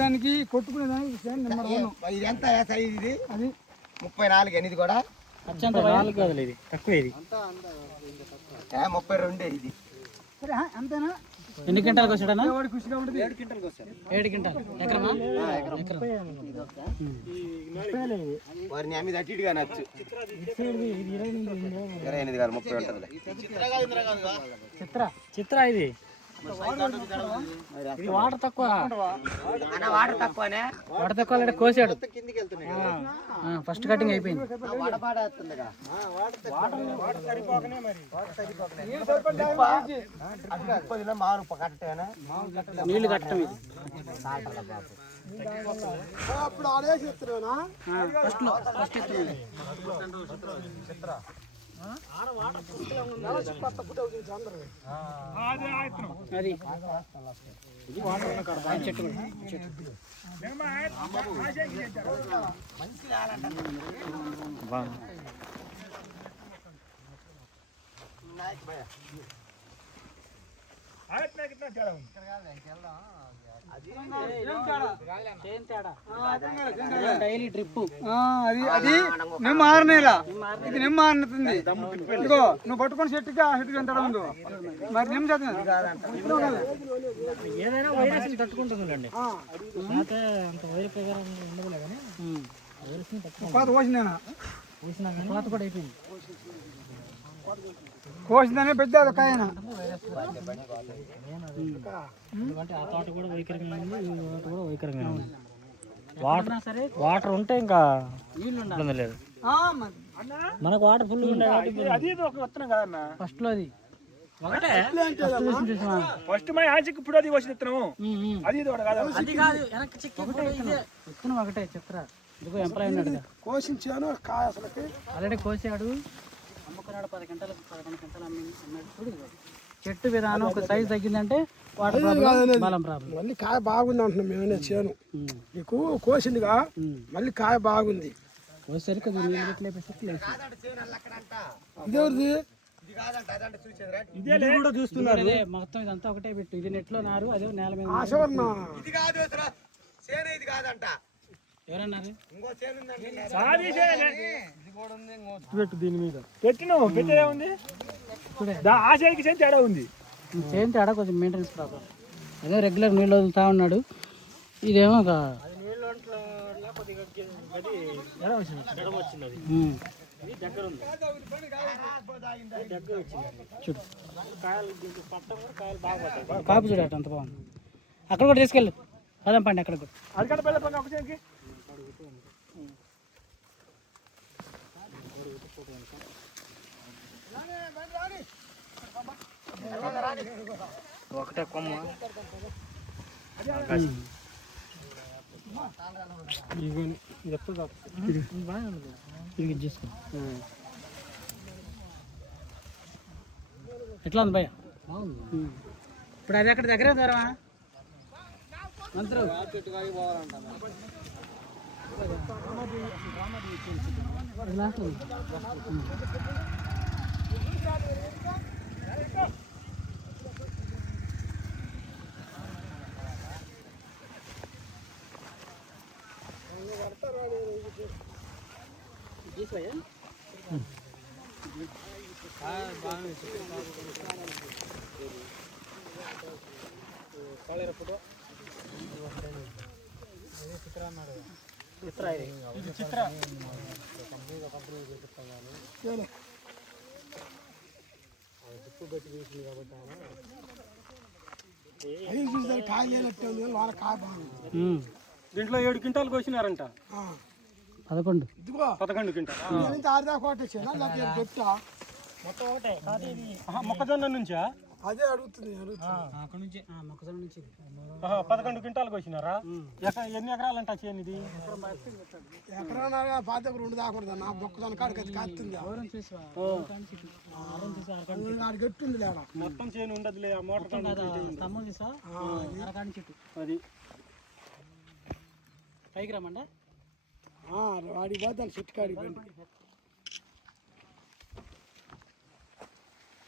దానికి కొట్టుకునేదానికి ఇది ఎంత సైజ్? ఇది అది 34 ఇది కూడా ఇది తక్కువ. ఇది 32 ఇది. సరే అంతేనా? ఎన్ని క్వింటాలకు వచ్చాడన్నా? 7 క్వింటాలకు వచ్చాడు. 7 క్వింటాలు ఎకరమా? వారిని అమ్మి తట్టిగా నచ్చు 28 కాదు 30 ఉంటుంది. చిత్ర ఇది వాటర్ తక్కువ. వాటర్ తక్కువనే. వాటర్ తక్కువ అంటే కోసాడు. ఫస్ట్ కటింగ్ అయిపోయింది. నీళ్లు కట్టడం ఇది అది చెట్టు డైలీ ట్రిప్. అది నిమ్మ ఆరనేలా, ఇది నిమ్మ ఆరుతుంది. ఇదిగో నువ్వు పట్టుకొని చెట్టుకి ఆ చెట్టుకి ఎంత ఉంది మరి నిమ్మ చేత ఏదైనా వైరస్ తట్టుకుంటుందండి. అంత వైరస్ ప్రకారం ఉండదు కానీ కోత కోసిందేనా? కోత కూడా అయిపోయింది. కోసిందనే పెద్ద కాయన. ఆ తోట కూడా వైకరంగా ఉంది, ఈ తోట కూడా వైకరంగా ఉంది. వాటర్ ఉంటే ఇంకా ఇబ్బంది లేదు. మనకు వాటర్ ఫుల్ ఫస్ట్ లో అది ఫస్ట్ మా ఆంచికి ఇప్పుడు అది వచ్చి విత్తనం అది విత్తనం ఒకటే చిత్ర. ఇదిగో ఎంప్లాయ్ ఉన్నాడు కోసించాను కాయ అసలుకి ఆల్రెడీ కోసాడు, అమ్ముకున్నాడు. 10 గంటలు 11 గంటలు అన్నాడు. చూడు చెట్టు విధానం ఒక సైజ్ తగ్గిందంటే వాటర్ బలం ప్రాబ్లం. మళ్ళీ కాయ బాగుంది అంటున్నాం మేమే చేను. నీకు కోసిందిగా మళ్ళీ కాయ బాగుంది. కోసరికి కూడా చూస్తున్నారు. మొత్తం ఇదంతా ఒకటే పెట్టు. ఇది నెట్ లో నారు, అదే నేల మీద. ఎవరన్నారు? దీని మీద పెట్టే ఉంది. ఆ సైడ్కి చేతి తేడా ఉంది. చేతి తేడా కొంచెం మెయింటెనెన్స్ ప్రాబ్లం. అదే రెగ్యులర్ నీళ్ళు వదులుతా ఉన్నాడు. ఇదేమో ఒక చూడు కాపు చూడ అంత బాగుంది. అక్కడ కూడా తీసుకెళ్ళు. పదం పండి అక్కడ కూడా. ఒకటే కొమ్మ చేసుకో. ఎట్లా ఉంది భయ్య? ఇప్పుడు అది అక్కడ దగ్గరే ఉందారా మంత్రు? దీంట్లో 7 క్వింటాలు కోసినారంట. 11 క్వింటాల్ మొక్కజొన్న నుంచా? అదే అడుగుతుంది. మొక్కజొన్న నుంచి 11 క్వింటాలు కోసినారా? ఎన్ని ఎకరాలు అంట చేను ఇది? ఎకరా పాత 2 దాకూడదు. నా మొక్కజొన్న కాడికి కాస్తుంది. గట్టుంది లేదా మొత్తం చేను ఉండదులే. ఆ మోటార్ చెట్టు అది పైకి రమ్మండి. వాడి పోతాను చెట్టు కాడికి.